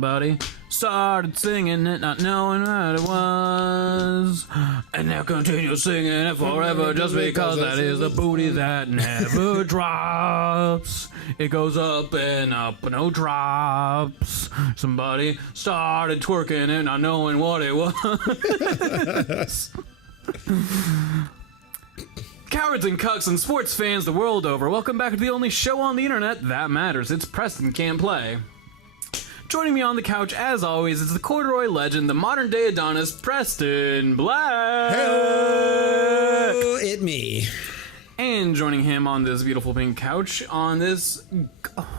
Somebody started singing it, not knowing what it was, and they'll continue singing it forever just because that is the booty that never drops. It goes up and no drops. Somebody started twerking it, not knowing what it was. Cowards and cucks and sports fans the world over, welcome back to the only show on the internet that matters. It's Preston Can't Play. Joining me on the couch, as always, is the corduroy legend, the modern-day Adonis, Preston Black. Hello, it me. And joining him on this beautiful pink couch on this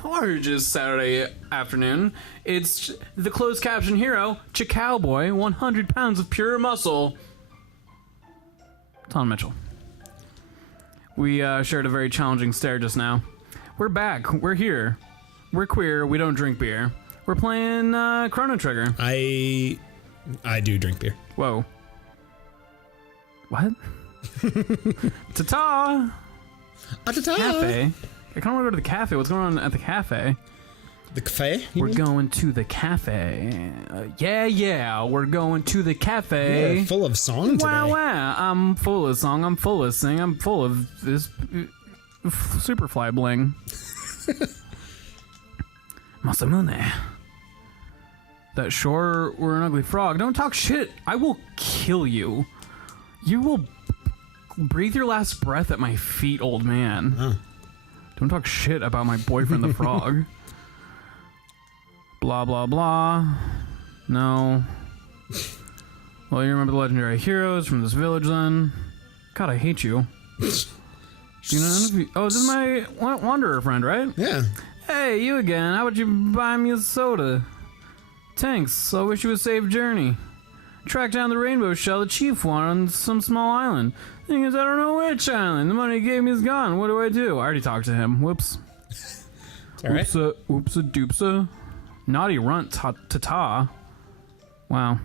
gorgeous Saturday afternoon, it's the closed caption hero, Cowboy, 100 pounds of pure muscle, Taun Mitchell. We shared a very challenging stare just now. We're back. We're here. We're queer. We don't drink beer. We're playing Chrono Trigger. I do drink beer. Whoa. What? Ta-ta! Ta-ta! Cafe. I kind of want to go to the cafe. What's going on at the cafe? The cafe? We're going to the cafe. Yeah. We're going to the cafe. You're full of song today. Wow. I'm full of song. I'm full of sing. I'm full of this Superfly bling. Masamune. That sure we're an ugly frog. Don't talk shit. I will kill you. You will breathe your last breath at my feet, old man. Huh. Don't talk shit about my boyfriend, the frog. Blah, blah, blah. No. Well, you remember the legendary heroes from this village, then? God, I hate you. You know, oh, this is my wanderer friend, right? Yeah. Hey, you again. How about you buy me a soda? Thanks. I wish you a safe journey. Track down the rainbow shell the chief wanted on some small island. Thing is, I don't know which island. The money he gave me is gone. What do I do? I already talked to him. Whoops. All right. Oopsa doopsa. Naughty runt ta-ta. Wow.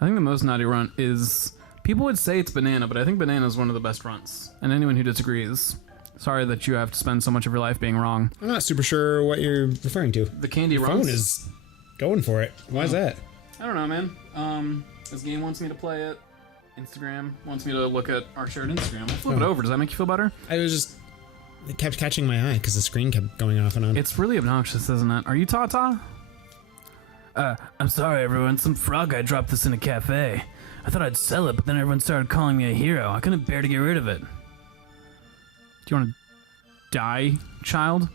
I think the most naughty runt is... People would say it's banana, but I think banana is one of the best runts. And anyone who disagrees, sorry that you have to spend so much of your life being wrong. I'm not super sure what you're referring to. The candy Your runts. phone is going for it. Why is that? I don't know, man. This game wants me to play it. Instagram wants me to look at our shared Instagram. I'll flip it over. Does that make you feel better? I was just... It kept catching my eye because the screen kept going off and on. It's really obnoxious, isn't it? Are you Tata? I'm sorry, everyone. Some frog guy dropped this in a cafe. I thought I'd sell it, but then everyone started calling me a hero. I couldn't bear to get rid of it. Do you want to die, child?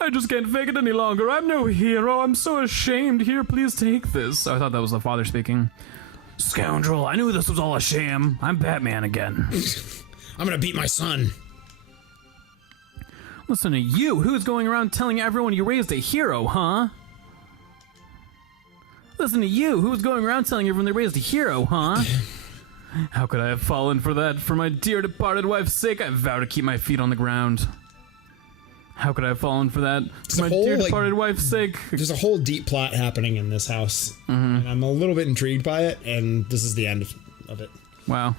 I just can't fake it any longer. I'm no hero. I'm so ashamed. Here, please take this. I thought that was the father speaking. Scoundrel, I knew this was all a sham. I'm Batman again. I'm gonna beat my son. Listen to you. Who's going around telling everyone you raised a hero, huh? Listen to you. Who's going around telling everyone they raised a hero, huh? How could I have fallen for that? For my dear departed wife's sake, I vow to keep my feet on the ground. How could I have fallen for that? For my dear departed wife's sake. There's a whole deep plot happening in this house. And I'm a little bit intrigued by it, and this is the end of it. Wow.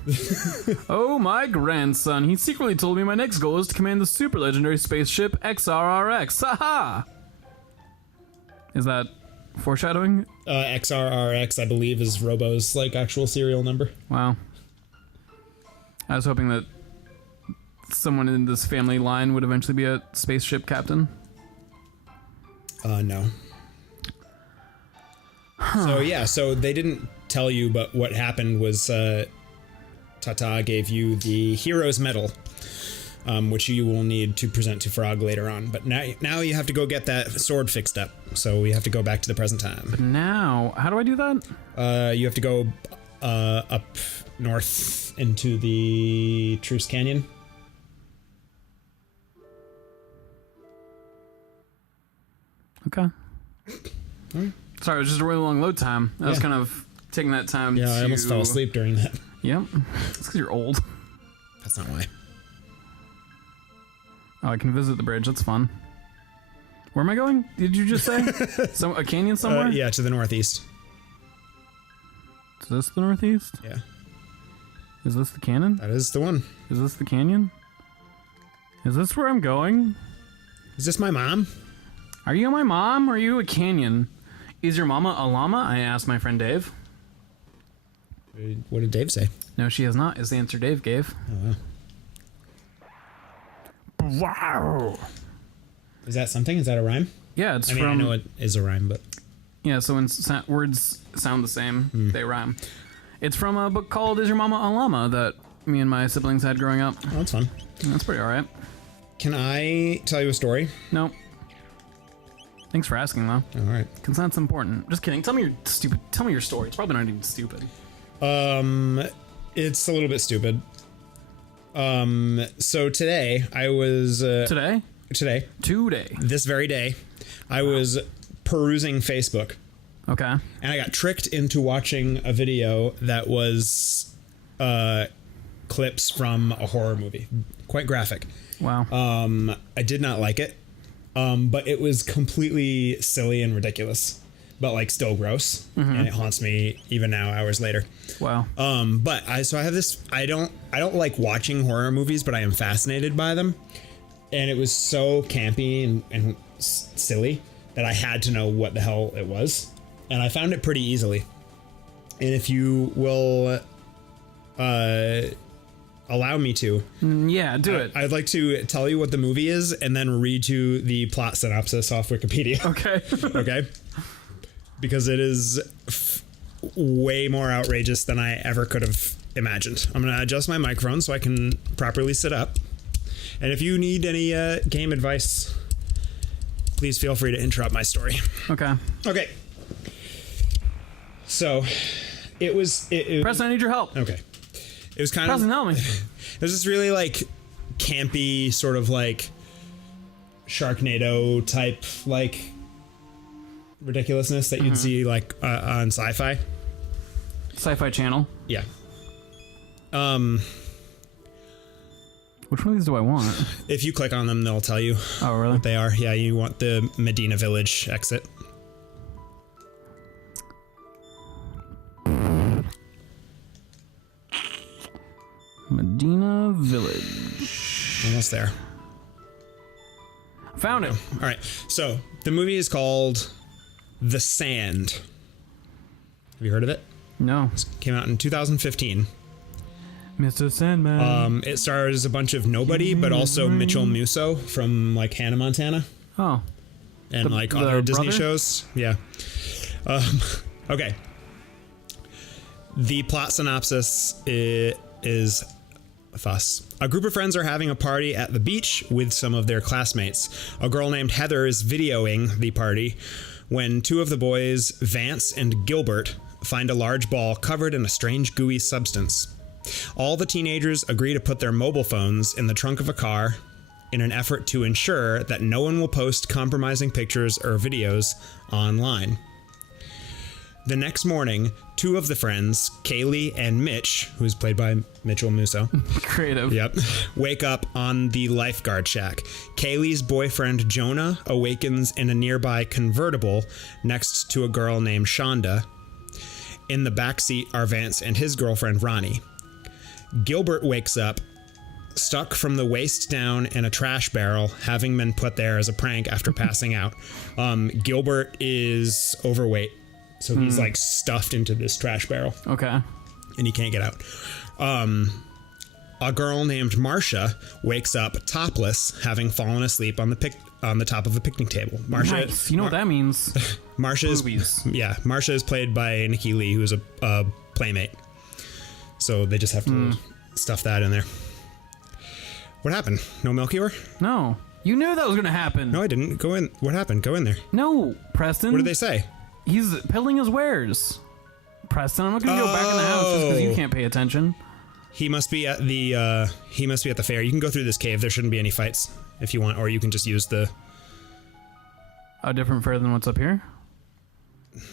Oh, my grandson. He secretly told me my next goal is to command the super legendary spaceship XRRX. Haha! Is that foreshadowing? XRRX, I believe, is Robo's actual serial number. Wow. I was hoping that someone in this family line would eventually be a spaceship captain. No. Huh. So they didn't tell you, but what happened was Tata gave you the Hero's Medal, which you will need to present to Frog later on. But now you have to go get that sword fixed up, so we have to go back to the present time. But now, how do I do that? You have to go up north into the Truce Canyon. Okay. Sorry, it was just a really long load time. I was kind of taking that time to... I almost fell asleep during that. Yep. It's because you're old. That's not why. Oh, I can visit the bridge. That's fun. Where am I going? Did you just say? A canyon somewhere? Yeah, to the northeast. Is this the northeast? Yeah. Is this the canyon? That is the one. Is this the canyon? Is this where I'm going? Is this my mom? Are you my mom or are you a canyon? Is your mama a llama? I asked my friend Dave. What did Dave say? No, she is not, is the answer Dave gave. Oh, wow. Wow. Is that something? Is that a rhyme? Yeah, it's I mean, from... I know it is a rhyme, but... Yeah, so when words sound the same, they rhyme. It's from a book called Is Your Mama a Llama that me and my siblings had growing up. Oh, that's fun. That's pretty alright. Can I tell you a story? No. Thanks for asking, though. All right. Consent's important. Just kidding. Tell me your story. It's probably not even stupid. It's a little bit stupid. So today I was... Today? Today. This very day, I was perusing Facebook. Okay. And I got tricked into watching a video that was clips from a horror movie. Quite graphic. Wow. I did not like it. But it was completely silly and ridiculous. But like still gross. And it haunts me even now, hours later. Wow. But I have this, I don't like watching horror movies, but I am fascinated by them. And it was so campy and silly that I had to know what the hell it was. And I found it pretty easily. And if you will allow me to. Yeah, do it. I'd like to tell you what the movie is and then read you the plot synopsis off Wikipedia. Okay. Okay? Because it is way more outrageous than I ever could have imagined. I'm going to adjust my microphone so I can properly sit up. And if you need any game advice, please feel free to interrupt my story. Okay. Okay. So, it was... Preston, I need your help. Okay. It was kind Preston, of... help me. It was this really, like, campy, sort of, like, Sharknado type, like, ridiculousness that you'd see, like, on Sci-Fi. Sci-Fi Channel. Yeah. Which one of these do I want? If you click on them, they'll tell you Oh, really? what they are. Yeah, you want the Medina Village exit. Medina Village. Almost there. Found it. All right. So, the movie is called The Sand. Have you heard of it? No. Came out in 2015. Mr. Sandman. It stars a bunch of nobody, but also Mitchell Musso from, like, Hannah Montana. Oh. And, like, the other Disney brother? shows. Yeah. Okay. The plot synopsis is thus. A group of friends are having a party at the beach with some of their classmates. A girl named Heather is videoing the party when two of the boys, Vance and Gilbert, find a large ball covered in a strange gooey substance. All the teenagers agree to put their mobile phones in the trunk of a car in an effort to ensure that no one will post compromising pictures or videos online. The next morning, two of the friends, Kaylee and Mitch, who's played by Mitchell Musso, Creative. yep, wake up on the lifeguard shack. Kaylee's boyfriend, Jonah, awakens in a nearby convertible next to a girl named Shonda. In the backseat are Vance and his girlfriend, Ronnie. Gilbert wakes up, stuck from the waist down in a trash barrel, having been put there as a prank after passing out. Gilbert is overweight, so he's like stuffed into this trash barrel. Okay. And he can't get out. A girl named Marcia wakes up topless, having fallen asleep on the top of a picnic table. Marcia, Nice. You know what that means? Marcia Boobies. Marcia is played by Nikki Lee, who's a playmate. So they just have to stuff that in there. What happened? No Milky Way? No. You knew that was going to happen. No, I didn't. Go in. What happened? Go in there. No, Preston. What did they say? He's peddling his wares. Preston, I'm not going to go back in the house just because you can't pay attention. He must be at the fair. You can go through this cave. There shouldn't be any fights if you want, or you can just use the... A different fair than what's up here?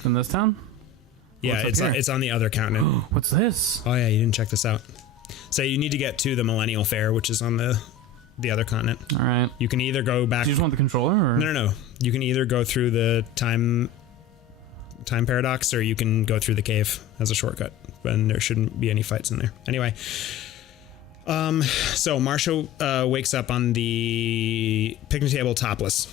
In this town? Yeah, What's up here? it's on the other continent. What's this? Oh yeah, you didn't check this out. So you need to get to the Millennial Fair, which is on the other continent. All right. You can either go back... Do you just want the controller? Or? No. You can either go through the time paradox, or you can go through the cave as a shortcut. And there shouldn't be any fights in there. Anyway, so Marcia wakes up on the picnic table topless.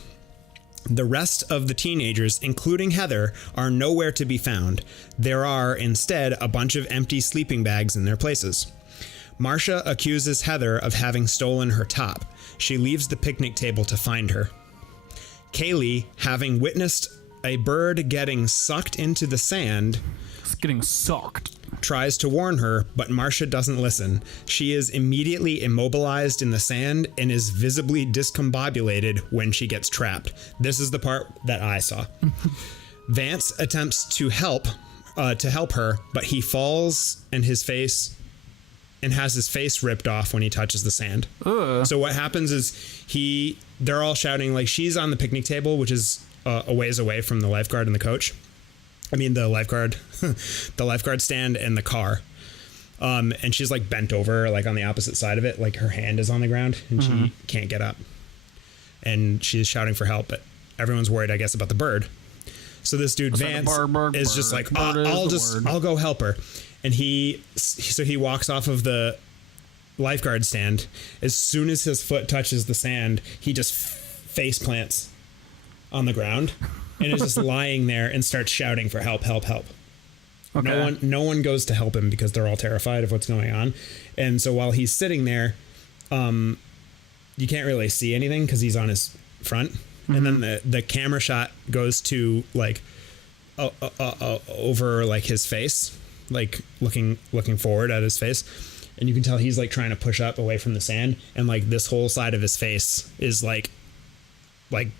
The rest of the teenagers, including Heather, are nowhere to be found. There are, instead, a bunch of empty sleeping bags in their places. Marcia accuses Heather of having stolen her top. She leaves the picnic table to find her. Kaylee, having witnessed a bird getting sucked into the sand, It's getting sucked. tries to warn her, but Marcia doesn't listen. She is immediately immobilized in the sand and is visibly discombobulated when she gets trapped. This is the part that I saw. Vance attempts to help her, but he falls and has his face ripped off when he touches the sand. Ugh. So what happens is they're all shouting, like, she's on the picnic table, which is a ways away from the lifeguard and the coach. I mean, the lifeguard stand and the car. And she's like bent over, like on the opposite side of it, like her hand is on the ground and she can't get up. And she's shouting for help, but everyone's worried, I guess, about the bird. So this dude Vance is just like, I'll go help her. And he walks off of the lifeguard stand. As soon as his foot touches the sand, he just face plants on the ground and is just lying there and starts shouting for help, help, help. Okay. No one goes to help him because they're all terrified of what's going on. And so while he's sitting there, you can't really see anything because he's on his front. And then the camera shot goes to like over like his face, like looking forward at his face, and you can tell he's like trying to push up away from the sand, and like this whole side of his face is like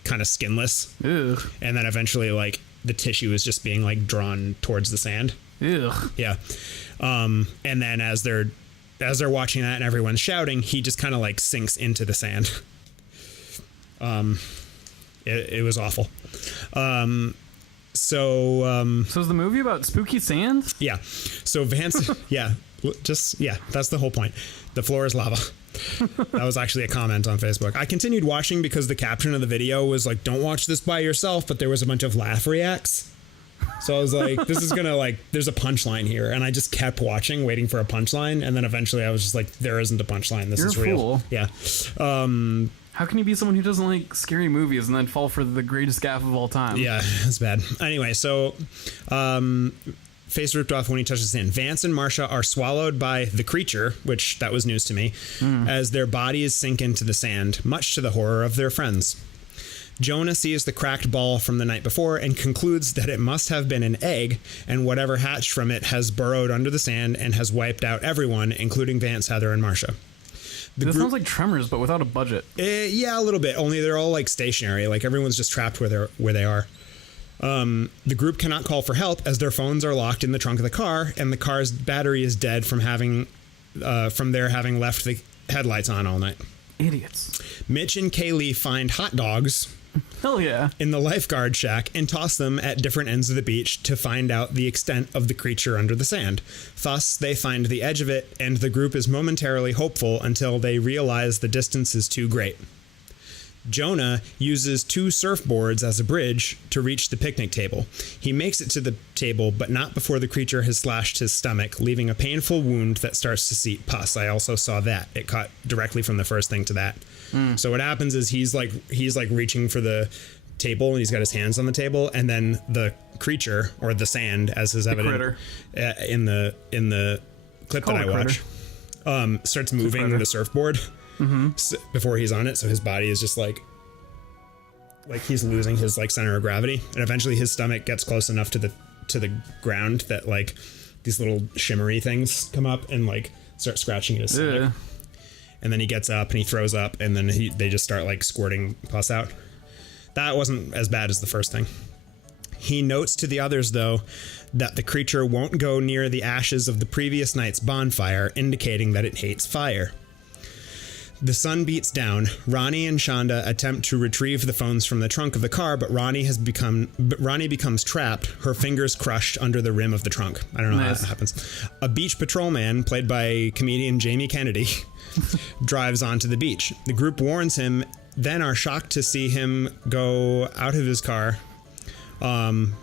kind of skinless. Ew. And then eventually like the tissue is just being like drawn towards the sand. Ew. Yeah. And then as they're watching that and everyone's shouting, he just kind of like sinks into the sand. It was awful. So is the movie about spooky sand? Yeah. So Vance, that's the whole point. The floor is lava. That was actually a comment on Facebook. I continued watching because the caption of the video was like, don't watch this by yourself, but there was a bunch of laugh reacts. So I was like, this is gonna like, there's a punchline here. And I just kept watching, waiting for a punchline. And then eventually I was just like, there isn't a punchline. This is real. Fool. Yeah. How can you be someone who doesn't like scary movies and then fall for the greatest gaffe of all time? Yeah, it's bad. Anyway, so face ripped off when he touches sand. Vance and Marcia are swallowed by the creature, which that was news to me, as their bodies sink into the sand, much to the horror of their friends. Jonah sees the cracked ball from the night before and concludes that it must have been an egg, and whatever hatched from it has burrowed under the sand and has wiped out everyone, including Vance, Heather, and Marcia. This sounds like Tremors, but without a budget. Yeah, a little bit. Only they're all like stationary. Like everyone's just trapped where they are. The group cannot call for help as their phones are locked in the trunk of the car, and the car's battery is dead from having left the headlights on all night. Idiots. Mitch and Kaylee find hot dogs. Hell yeah. In the lifeguard shack and toss them at different ends of the beach to find out the extent of the creature under the sand. Thus, they find the edge of it, and the group is momentarily hopeful until they realize the distance is too great. Jonah uses 2 surfboards as a bridge to reach the picnic table. He makes it to the table, but not before the creature has slashed his stomach, leaving a painful wound that starts to seep pus. I also saw that. It cut directly from the first thing to that. So what happens is he's like reaching for the table and he's got his hands on the table, and then the creature, or the sand as is evident in the clip that I watch, starts moving the surfboard before he's on it. So his body is just like he's losing his like center of gravity, and eventually his stomach gets close enough to the ground that like these little shimmery things come up and like start scratching at his stomach. And then he gets up and he throws up, and then they just start like squirting pus out. That wasn't as bad as the first thing. He notes to the others, though, that the creature won't go near the ashes of the previous night's bonfire, indicating that it hates fire. The sun beats down. Ronnie and Shonda attempt to retrieve the phones from the trunk of the car, but Ronnie becomes trapped, her fingers crushed under the rim of the trunk. I don't know how that happens. A beach patrolman, played by comedian Jamie Kennedy, drives onto the beach. The group warns him, then are shocked to see him go out of his car. Should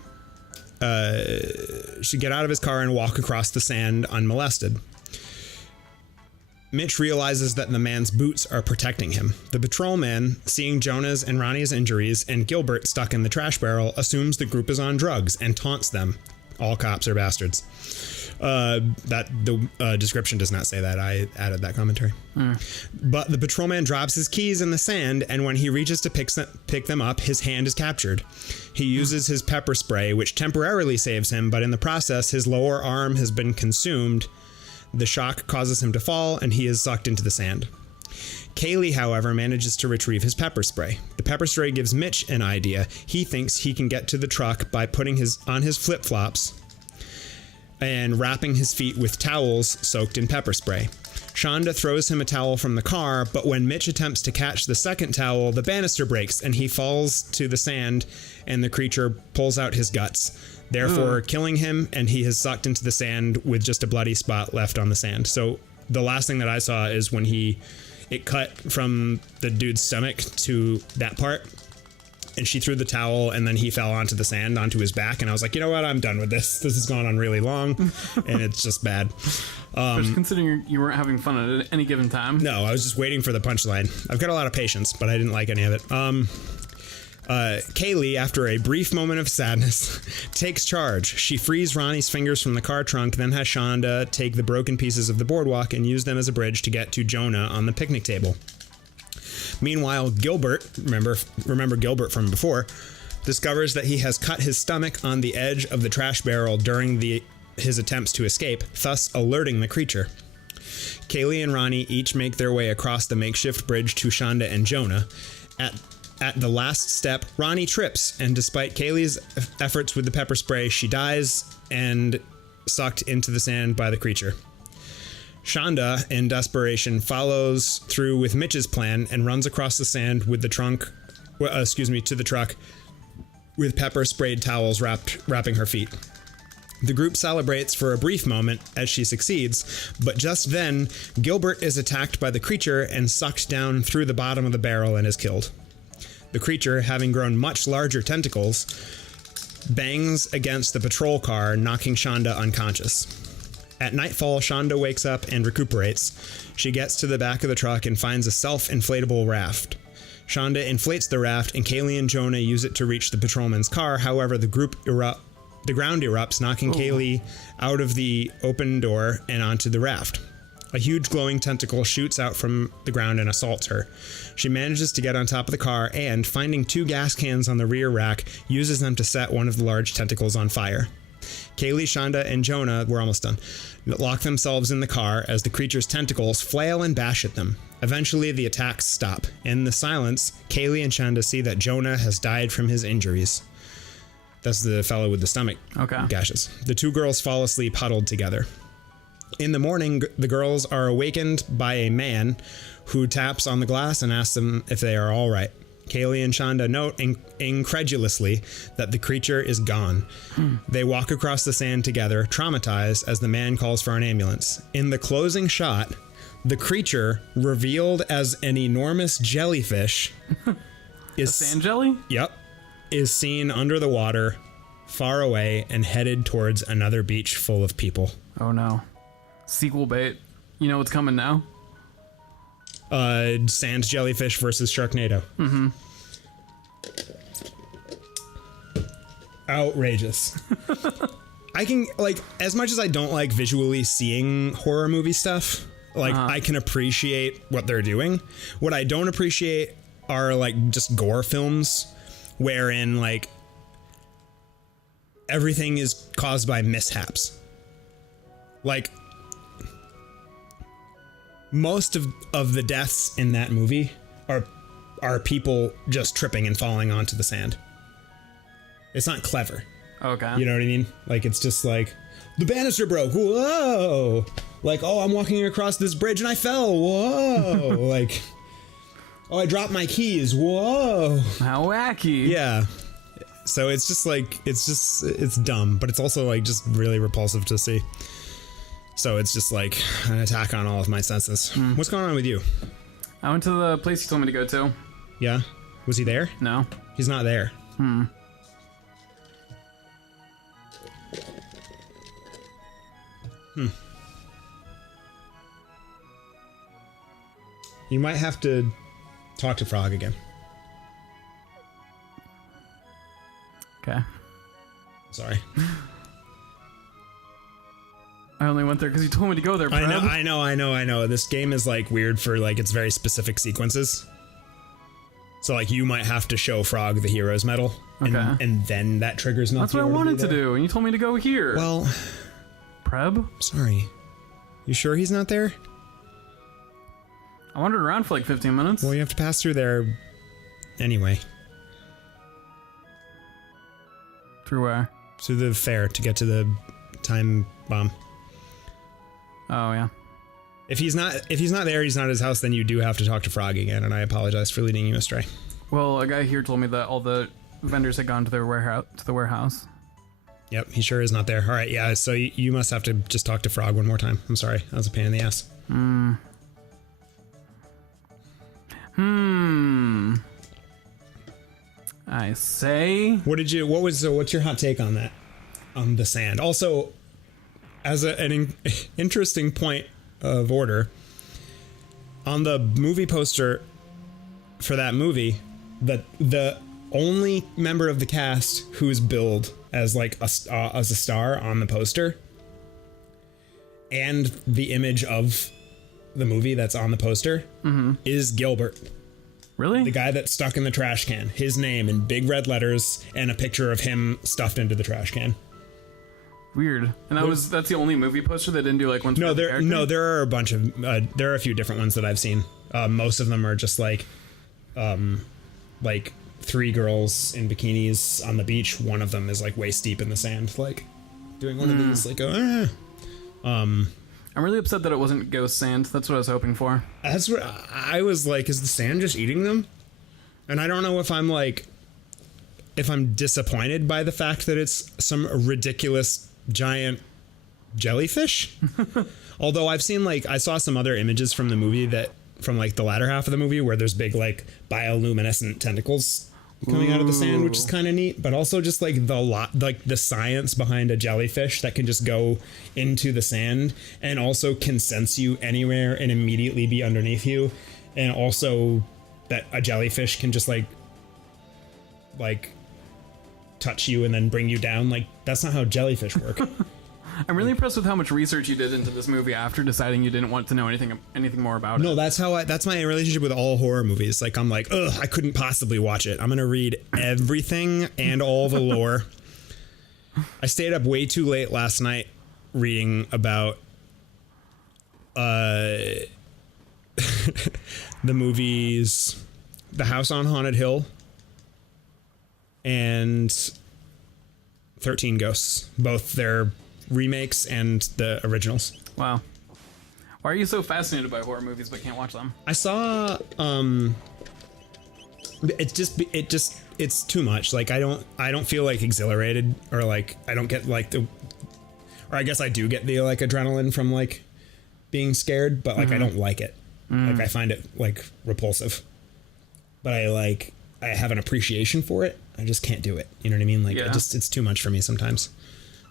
get out of his car and walk across the sand unmolested. Mitch realizes that the man's boots are protecting him. The patrolman, seeing Jonah's and Ronnie's injuries and Gilbert stuck in the trash barrel, assumes the group is on drugs and taunts them. All cops are bastards. The description does not say that. I added that commentary. But the patrolman drops his keys in the sand, and when he reaches to pick them up, his hand is captured. He uses his pepper spray, which temporarily saves him, but in the process, his lower arm has been consumed. The shock causes him to fall, and he is sucked into the sand. Kaylee, however, manages to retrieve his pepper spray. The pepper spray gives Mitch an idea. He thinks he can get to the truck by putting on his flip-flops and wrapping his feet with towels soaked in pepper spray. Shonda throws him a towel from the car, but when Mitch attempts to catch the second towel, the banister breaks and he falls to the sand, and the creature pulls out his guts, therefore killing him, and he is sucked into the sand with just a bloody spot left on the sand. So the last thing that I saw is when it cut from the dude's stomach to that part, and she threw the towel, and then he fell onto the sand, onto his back, and I was like, you know what, I'm done with this. This has gone on really long, and it's just bad. Just considering you weren't having fun at any given time. No, I was just waiting for the punchline. I've got a lot of patience, but I didn't like any of it. Kaylee, after a brief moment of sadness, takes charge. She frees Ronnie's fingers from the car trunk, then has Shonda take the broken pieces of the boardwalk and use them as a bridge to get to Jonah on the picnic table. Meanwhile, Gilbert, remember Gilbert from before, discovers that he has cut his stomach on the edge of the trash barrel during his attempts to escape, thus alerting the creature. Kaylee and Ronnie each make their way across the makeshift bridge to Shonda and Jonah. At the last step, Ronnie trips, and despite Kaylee's efforts with the pepper spray, she dies and sucked into the sand by the creature. Shonda, in desperation, follows through with Mitch's plan and runs across the sand with the to the truck with pepper sprayed towels wrapping her feet. The group celebrates for a brief moment as she succeeds, but just then, Gilbert is attacked by the creature and sucked down through the bottom of the barrel and is killed. The creature, having grown much larger tentacles, bangs against the patrol car, knocking Shonda unconscious. At nightfall, Shonda wakes up and recuperates. She gets to the back of the truck and finds a self-inflatable raft. Shonda inflates the raft, and Kaylee and Jonah use it to reach the patrolman's car. However, the ground erupts, knocking Kaylee out of the open door and onto the raft. A huge glowing tentacle shoots out from the ground and assaults her. She manages to get on top of the car and, finding 2 gas cans on the rear rack, uses them to set one of the large tentacles on fire. Kaylee, Shonda, and Jonah, we're almost done, lock themselves in the car as the creature's tentacles flail and bash at them. Eventually, the attacks stop. In the silence, Kaylee and Shonda see that Jonah has died from his injuries. That's the fellow with the stomach gashes. The 2 girls fall asleep huddled together. In the morning, the girls are awakened by a man who taps on the glass and asks them if they are all right. Kaylee and Shonda note incredulously that the creature is gone. They walk across the sand together, traumatized, as the man calls for an ambulance. In the closing shot, the creature, revealed as an enormous jellyfish, is a sand jelly? Yep. Is seen under the water, far away, and headed towards another beach full of people. Oh no. Sequel bait. You know what's coming now? Sand jellyfish versus Sharknado. Mm-hmm. Outrageous. I can, as much as I don't like visually seeing horror movie stuff, I can appreciate what they're doing. What I don't appreciate are, just gore films wherein, everything is caused by mishaps. Most of the deaths in that movie are people just tripping and falling onto the sand. It's not clever. Okay. You know what I mean? It's just the banister broke. Whoa! Oh, I'm walking across this bridge and I fell. Whoa! Oh, I dropped my keys. Whoa! How wacky. Yeah. So it's just it's dumb, but it's also just really repulsive to see. So it's just an attack on all of my senses. What's going on with you? I went to the place you told me to go to. Yeah? Was he there? No. He's not there. You might have to talk to Frog again. Okay. Sorry. I only went there because you told me to go there, bro. I know. This game is like weird for like its very specific sequences. So like you might have to show Frog the hero's medal, and then that triggers Melchior. That's what I wanted to do, and you told me to go here. Well, Preb? sorry. You sure he's not there? I wandered around for like 15 minutes. Well, you have to pass through there anyway. Through where? Through the fair to get to the time bomb. Oh yeah. If he's not there, he's not at his house, then you do have to talk to Frog again, and I apologize for leading you astray. Well, a guy here told me that all the vendors had gone to their warehouse. Yep, he sure is not there. All right, yeah, so you must have to just talk to Frog one more time. I'm sorry, that was a pain in the ass. I say. What's your hot take on that? On the sand. Also, as an interesting point of order, on the movie poster for that movie, the only member of the cast who's billed as like as a star on the poster, and the image of the movie that's on the poster is Gilbert. Really? The guy that's stuck in the trash can. His name in big red letters and a picture of him stuffed into the trash can. Weird. And that's the only movie poster that didn't do like one. No, there are a bunch of there are a few different ones that I've seen. Most of them are just like three girls in bikinis on the beach. One of them is like waist deep in the sand, like doing one of these like I'm really upset that it wasn't ghost sand. That's what I was hoping for. That's what I was like, is the sand just eating them? And I don't know if I'm disappointed by the fact that it's some ridiculous giant jellyfish. Although I saw some other images from the movie from like the latter half of the movie where there's big like bioluminescent tentacles coming out of the sand, which is kind of neat, but also just like the science behind a jellyfish that can just go into the sand and also can sense you anywhere and immediately be underneath you, and also that a jellyfish can just like touch you and then bring you down. Like, that's not how jellyfish work. I'm really impressed with how much research you did into this movie after deciding you didn't want to know anything more about it. No, that's my relationship with all horror movies. Like, I'm like, ugh, I couldn't possibly watch it. I'm going to read everything and all the lore. I stayed up way too late last night reading about the movies The House on Haunted Hill and 13 Ghosts. Both their remakes and the originals. Wow. Why are you so fascinated by horror movies but can't watch them? I saw it's too much. Like I don't feel like exhilarated, or like I don't get like or I guess I do get the like adrenaline from like being scared, but like I don't like it. Like I find it like repulsive. But I have an appreciation for it. I just can't do it. You know what I mean? Like it's too much for me sometimes.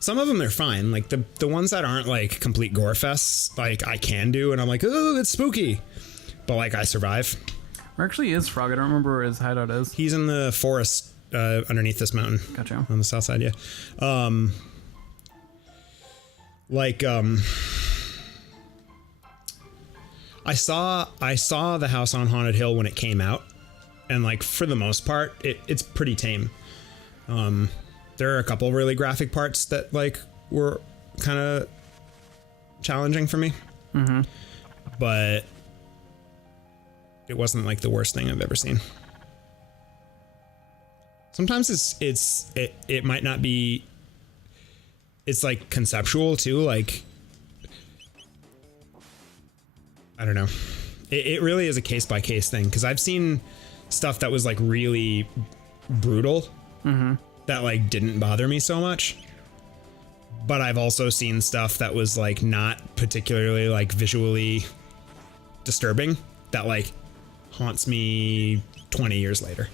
Some of them are fine. Like the ones that aren't like complete gore fests, like I can do, and I'm like, oh, it's spooky. But like I survive. Where actually is Frog? I don't remember where his hideout is. He's in the forest underneath this mountain. Gotcha. On the south side, yeah. I saw The House on Haunted Hill when it came out, and like for the most part, it's pretty tame. There are a couple of really graphic parts that like were kind of challenging for me, but it wasn't like the worst thing I've ever seen. Sometimes it might not be. It's like conceptual too. Like I don't know. It really is a case by case thing, because I've seen stuff that was like really brutal. That like didn't bother me so much, but I've also seen stuff that was like not particularly like visually disturbing that like haunts me 20 years later.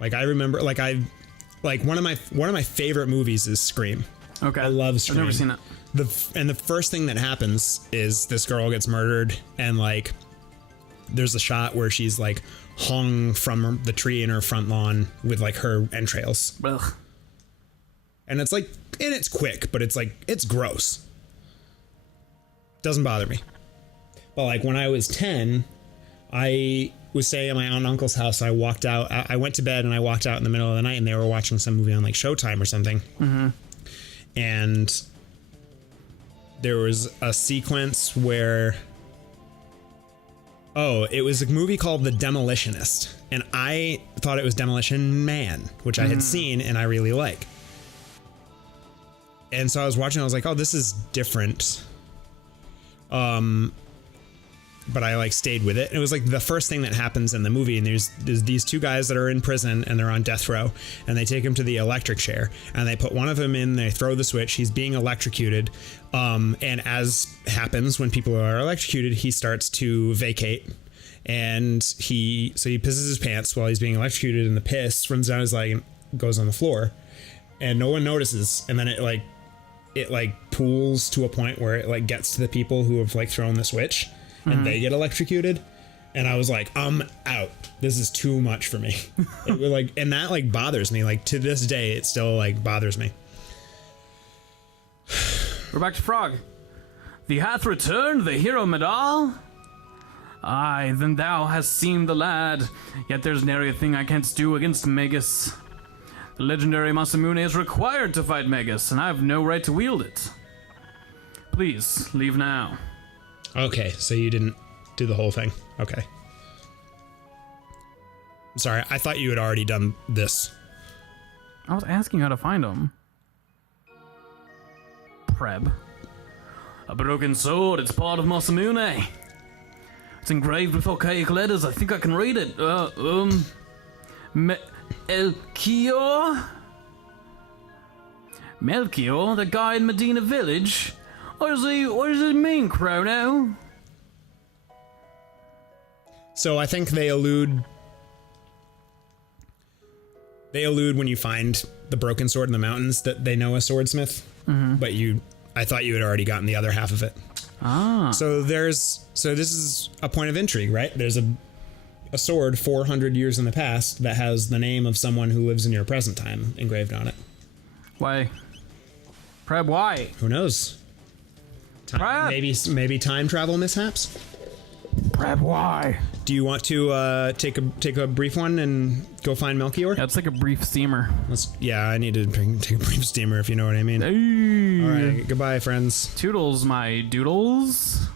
Like I remember one of my favorite movies is Scream. Okay. I love Scream. I've never seen it. The first thing that happens is this girl gets murdered, and like there's a shot where she's like hung from the tree in her front lawn with like her entrails. Ugh. And it's like, and it's quick, but it's like, it's gross. Doesn't bother me. But like when I was 10, I was staying at my aunt and uncle's house. I walked out, I went to bed and I walked out in the middle of the night and they were watching some movie on like Showtime or something. Mm-hmm. And there was a sequence where, it was a movie called The Demolitionist. And I thought it was Demolition Man, which I had seen and I really like. And so I was watching, I was like, oh, this is different. But I like stayed with it. And it was like the first thing that happens in the movie. And there's these two guys that are in prison and they're on death row and they take him to the electric chair and they put one of them in, they throw the switch. He's being electrocuted. And as happens when people are electrocuted, he starts to vacate and he pisses his pants while he's being electrocuted and the piss runs down his leg and goes on the floor and no one notices. And then it pools to a point where it like gets to the people who have like thrown the switch. And they get electrocuted, and I was like, I'm out. This is too much for me. It was like, and that like bothers me. Like to this day, it still like bothers me. We're back to Frog. Thee hath returned the hero medal. Aye, then thou hast seen the lad. Yet there's nary a thing I can't do against Magus. The legendary Masamune is required to fight Magus, and I have no right to wield it. Please leave now. Okay, so you didn't do the whole thing. Okay. I'm sorry, I thought you had already done this. I was asking how to find him. Preb. A broken sword, it's part of Masamune. It's engraved with archaic letters, I think I can read it. Melchior? Melchior, the guy in Medina Village? What does it mean, Chrono? So I think they allude when you find the broken sword in the mountains that they know a swordsmith. Mm-hmm. But I thought you had already gotten the other half of it. Ah. So this is a point of intrigue, right? There's a sword 400 years in the past that has the name of someone who lives in your present time engraved on it. Why? Preb, why? Who knows? Maybe time travel mishaps. Preb, why? Do you want to take a brief one and go find Melchior? Yeah, let's take a brief steamer. I need to take a brief steamer if you know what I mean. Hey. All right, goodbye, friends. Toodles, my doodles.